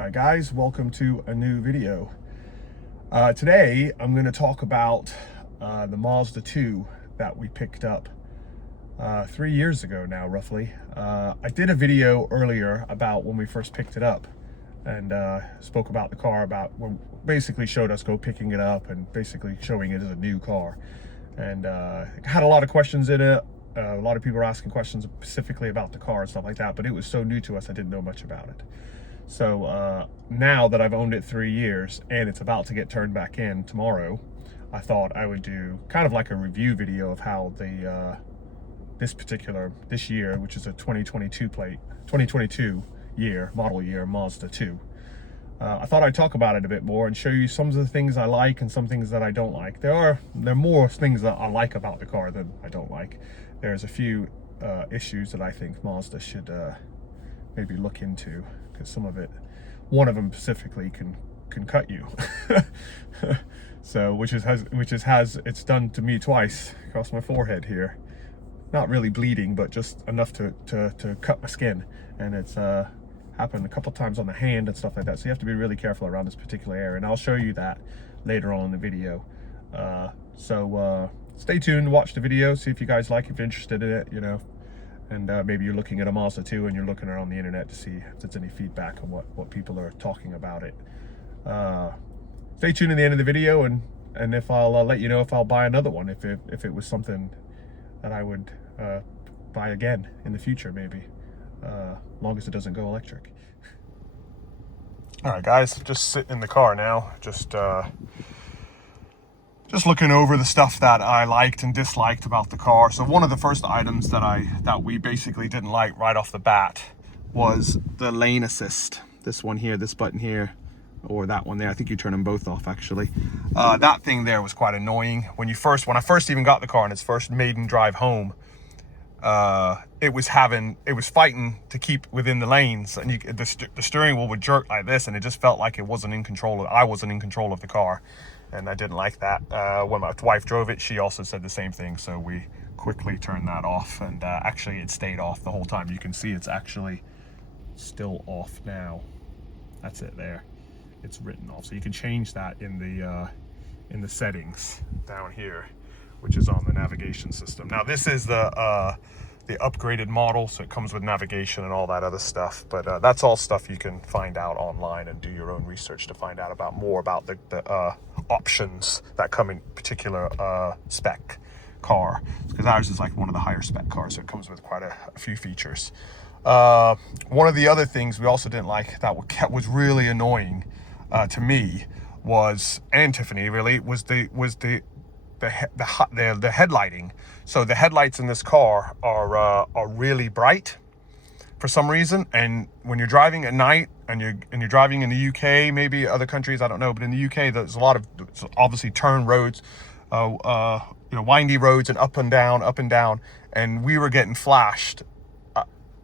Alright guys, welcome to a new video. Today I'm going to talk about the Mazda 2 that we picked up 3 years ago now, roughly. I did a video earlier about when we first picked it up and spoke about the car, basically showed us picking it up and basically showing it as a new car. And it had a lot of questions in it. A lot of people were asking questions specifically about the car and stuff like that, but it was so new to us I didn't know much about it. So now that I've owned it 3 years and it's about to get turned back in tomorrow, I thought I would do kind of like a review video of how the this year, which is a 2022 model year Mazda 2. I thought I'd talk about it a bit more and show you some of the things I like and some things that I don't like. There are more things that I like about the car than I don't like. There's a few issues that I think Mazda should maybe look into, because some of it, one of them specifically can cut you. So which it's done to me twice across my forehead here. Not really bleeding, but just enough to cut my skin, and it's happened a couple times on the hand and stuff like that. So you have to be really careful around this particular area, and I'll show you that later on in the video. So stay tuned, watch the video, see if you guys like it, if you're interested in it, you know. And maybe you're looking at a Mazda 2 and you're looking around the internet to see if there's any feedback on what people are talking about it. Stay tuned to the end of the video, and if I'll let you know if I'll buy another one, if it was something that I would buy again in the future, maybe, long as it doesn't go electric. All right, guys, just sitting in the car now, just looking over the stuff that I liked and disliked about the car. So one of the first items that we basically didn't like right off the bat was the lane assist. This one here, this button here, or that one there. I think you turn them both off, actually. That thing there was quite annoying. When I first even got the car on its first maiden drive home, it was fighting to keep within the lanes, and the steering wheel would jerk like this, and it just felt like I wasn't in control of the car. And I didn't like that. When my wife drove it, she also said the same thing. So we quickly turned that off, and actually it stayed off the whole time. You can see it's actually still off now. That's it there. It's written off. So you can change that in the settings down here, which is on the navigation system. Now this is the upgraded model, so it comes with navigation and all that other stuff, but that's all stuff you can find out online and do your own research to find out more about the options that come in particular spec car, because ours is like one of the higher spec cars, so it comes with quite a few features. One of the other things we also didn't like that was really annoying to me and Tiffany really was the headlighting. So the headlights in this car are really bright for some reason, and when you're driving at night and you're driving in the UK, maybe other countries, I don't know, but in the UK there's a lot of obviously turn roads, windy roads, and up and down, and we were getting flashed.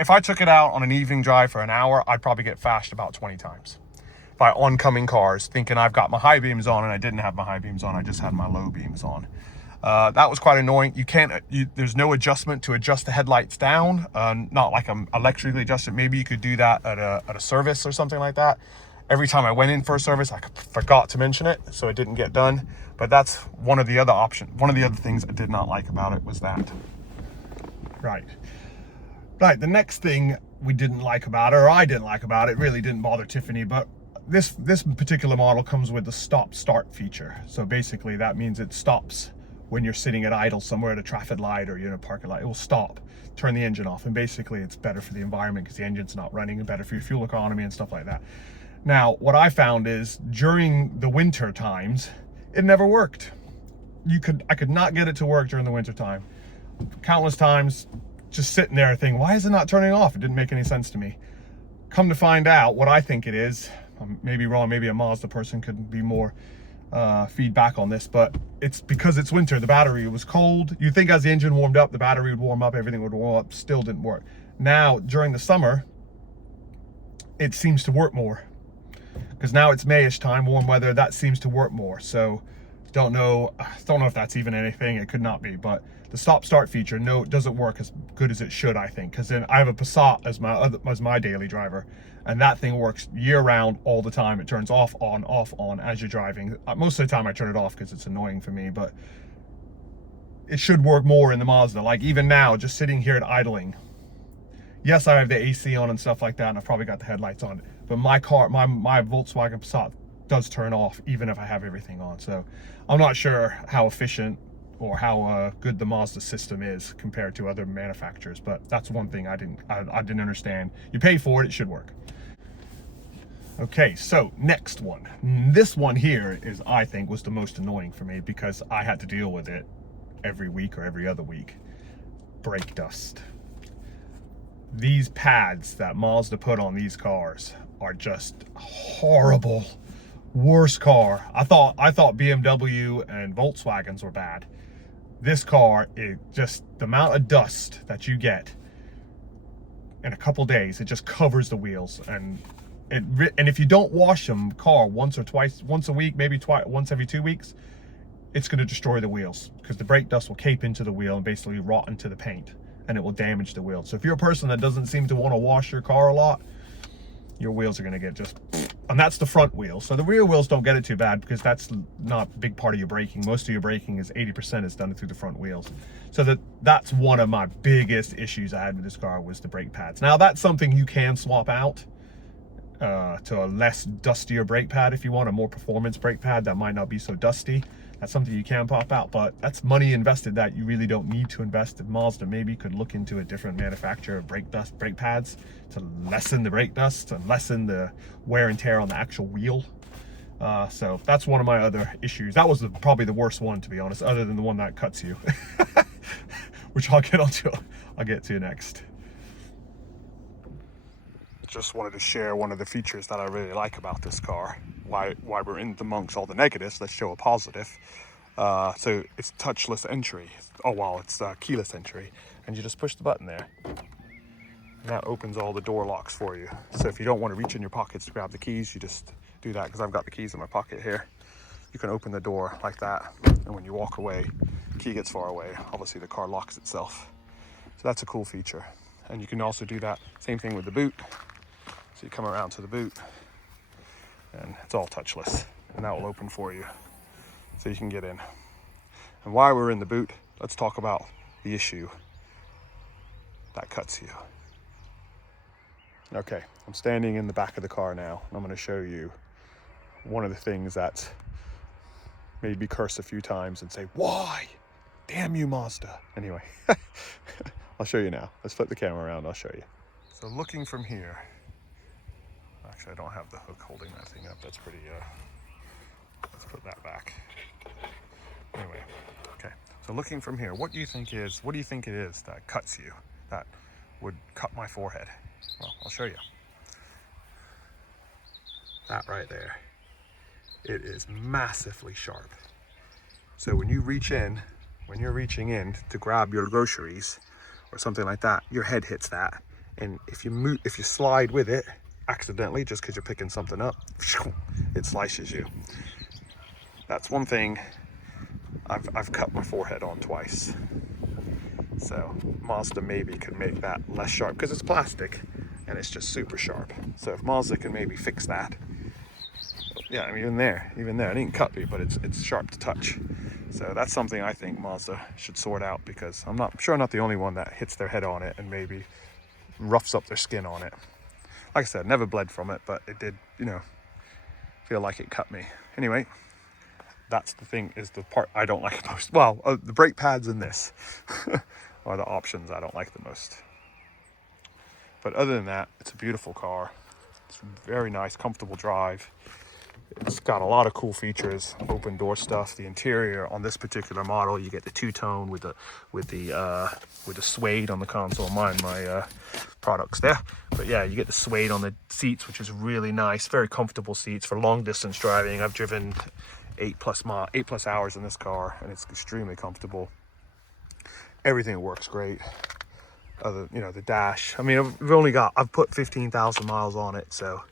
If I took it out on an evening drive for an hour, I'd probably get flashed about 20 times by oncoming cars, thinking I've got my high beams on, and I didn't have my high beams on. I just had my low beams on. That was quite annoying. There's no adjustment to adjust the headlights down. Not like I'm electrically adjusted. Maybe you could do that at a service or something like that. Every time I went in for a service, I forgot to mention it, so it didn't get done. But that's one of the other options. One of the other things I did not like about it was that. Right. The next thing we didn't like about it, or I didn't like about it, really didn't bother Tiffany, but this particular model comes with the stop-start feature. So basically that means it stops when you're sitting at idle somewhere at a traffic light or you're in a parking lot. It will stop, turn the engine off, and basically it's better for the environment because the engine's not running, and better for your fuel economy and stuff like that. Now, what I found is during the winter times, it never worked. I could not get it to work during the winter time. Countless times, just sitting there thinking, why is it not turning off? It didn't make any sense to me. Come to find out, what I think it is, maybe wrong, maybe a Mazda person could be more feedback on this, but it's because it's winter. The battery was cold. You think as the engine warmed up, the battery would warm up, everything would warm up, still didn't work. Now, during the summer, it seems to work more, because now it's Mayish time, warm weather, that seems to work more. So Don't know if that's even anything. It could not be, but the stop start feature, no, it doesn't work as good as it should, I think, because then I have a Passat as my daily driver, and that thing works year round all the time. It turns off on as you're driving. Most of the time I turn it off because it's annoying for me, but it should work more in the Mazda. Like even now, just sitting here at idling, yes, I have the AC on and stuff like that, and I've probably got the headlights on, but my Volkswagen Passat does turn off even if I have everything on. So I'm not sure how efficient or how good the Mazda system is compared to other manufacturers, but that's one thing I didn't understand. You pay for it, it should work. Okay, so next one. This one here is, I think, was the most annoying for me because I had to deal with it every week or every other week. Brake dust. These pads that Mazda put on these cars are just horrible. Worst car. I thought BMW and Volkswagens were bad. This car, is just the amount of dust that you get in a couple days, it just covers the wheels, and if you don't wash them car once a week, maybe once every 2 weeks, it's going to destroy the wheels because the brake dust will cape into the wheel and basically rot into the paint, and it will damage the wheel. So if you're a person that doesn't seem to want to wash your car a lot, your wheels are going to get just, and that's the front wheels. So the rear wheels don't get it too bad because that's not a big part of your braking. Most of your braking is 80% is done through the front wheels. So that's one of my biggest issues I had with this car was the brake pads. Now that's something you can swap out to a less dustier brake pad if you want a more performance brake pad that might not be so dusty. That's something you can pop out, but that's money invested that you really don't need to invest in. Mazda maybe could look into a different manufacturer of brake pads to lessen the brake dust and lessen the wear and tear on the actual wheel. So that's one of my other issues. That was probably the worst one, to be honest, other than the one that cuts you, which I'll get to next. Just wanted to share one of the features that I really like about this car. Why we're in amongst all the negatives, let's show a positive. So it's touchless entry. Oh wow, it's keyless entry, and you just push the button there, and that opens all the door locks for you. So if you don't want to reach in your pockets to grab the keys, you just do that. Because I've got the keys in my pocket here. You can open the door like that, and when you walk away, key gets far away. Obviously the car locks itself. So that's a cool feature. And you can also do that same thing with the boot. So you come around to the boot, and it's all touchless, and that will open for you so you can get in. And while we're in the boot, let's talk about the issue that cuts you. Okay, I'm standing in the back of the car now, and I'm going to show you one of the things that made me curse a few times and say, why? Damn you, Mazda. Anyway, I'll show you now. Let's flip the camera around, I'll show you. So looking from here, actually, I don't have the hook holding that thing up. That's pretty, let's put that back. Anyway, okay. So looking from here, what do you think it is that cuts you, that would cut my forehead? Well, I'll show you. That right there. It is massively sharp. So when you're reaching in to grab your groceries or something like that, your head hits that. And if you slide with it, accidentally, just because you're picking something up, it slices you. That's one thing I've cut my forehead on twice. So Mazda maybe could make that less sharp because it's plastic and it's just super sharp. So if Mazda can maybe fix that, yeah, I mean, even there, it didn't cut me, but it's sharp to touch. So that's something I think Mazda should sort out, because I'm not the only one that hits their head on it and maybe roughs up their skin on it. Like I said, never bled from it, but it did, feel like it cut me. Anyway, that's the thing, is the part I don't like most. Well, the brake pads in this are the options I don't like the most. But other than that, it's a beautiful car. It's very nice, comfortable drive. It's got a lot of cool features, open door stuff. The interior on this particular model, you get the two-tone with the suede on the console. My products there, but yeah, you get the suede on the seats, which is really nice. Very comfortable seats for long distance driving. I've driven 8+ hours in this car, and it's extremely comfortable. Everything works great. The dash. I mean, I've put 15,000 miles on it, so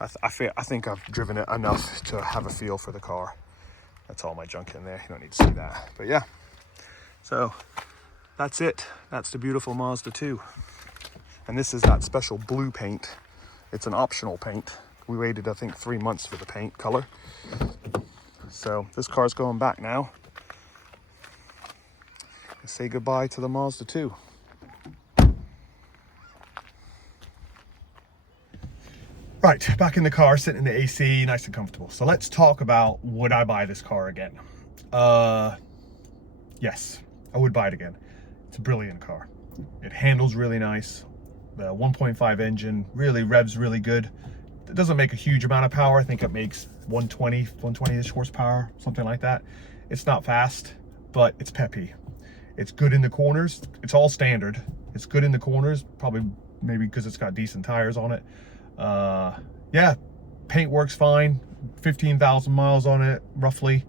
I think I've driven it enough to have a feel for the car. That's all my junk in there. You don't need to see that. But yeah, so that's it. That's the beautiful Mazda 2. And this is that special blue paint. It's an optional paint. We waited, I think, 3 months for the paint color. So this car's going back now. Say goodbye to the Mazda 2. Right, back in the car, sitting in the AC, nice and comfortable. So let's talk about, would I buy this car again? Yes, I would buy it again. It's a brilliant car. It handles really nice. The 1.5 engine really revs really good. It doesn't make a huge amount of power. I think it makes 120-ish horsepower, something like that. It's not fast, but it's peppy. It's good in the corners. It's all standard. It's good in the corners, probably maybe because it's got decent tires on it. Yeah, paint works fine. 15,000 miles on it, roughly.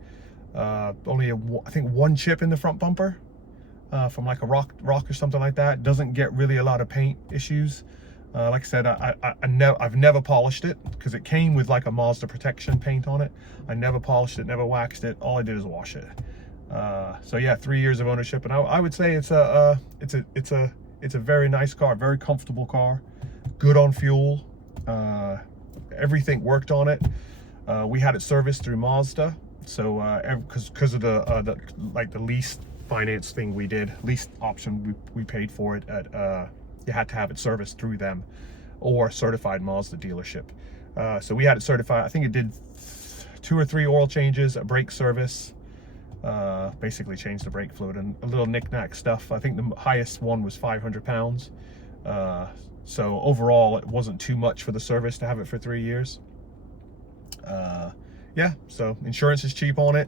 Only I think one chip in the front bumper from like a rock or something like that. Doesn't get really a lot of paint issues. Like I said, I've never polished it because it came with like a Mazda protection paint on it. I never polished it, never waxed it. All I did is wash it. So yeah, 3 years of ownership, and I would say it's a very nice car, very comfortable car, good on fuel. Everything worked on it. We had it serviced through Mazda, so because of the lease finance thing we did, lease option, we paid for it at you had to have it serviced through them or certified Mazda dealership. So we had it certified. I think it did 2 or 3 oil changes, a brake service, basically changed the brake fluid and a little knick-knack stuff. I think the highest one was 500 pounds. So overall, it wasn't too much for the service to have it for 3 years. Yeah, so insurance is cheap on it,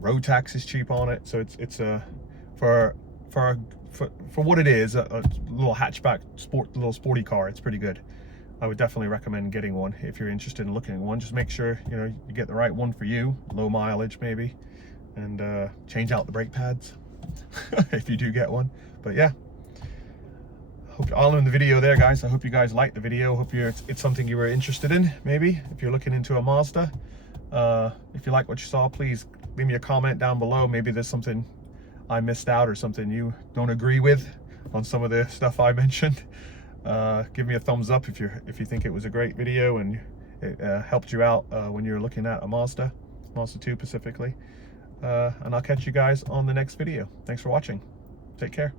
road tax is cheap on it. So it's for what it is, a little hatchback little sporty car. It's pretty good. I would definitely recommend getting one if you're interested in looking at one. Just make sure you get the right one for you, low mileage maybe, and change out the brake pads if you do get one. But yeah. Hope all in the video there, guys. I hope you guys liked the video. Hope it's something you were interested in, maybe, if you're looking into a Mazda. If you like what you saw, please leave me a comment down below. Maybe there's something I missed out or something you don't agree with on some of the stuff I mentioned. Give me a thumbs up if you think it was a great video and it helped you out when you're looking at a Mazda 2 specifically. And I'll catch you guys on the next video. Thanks for watching. Take care.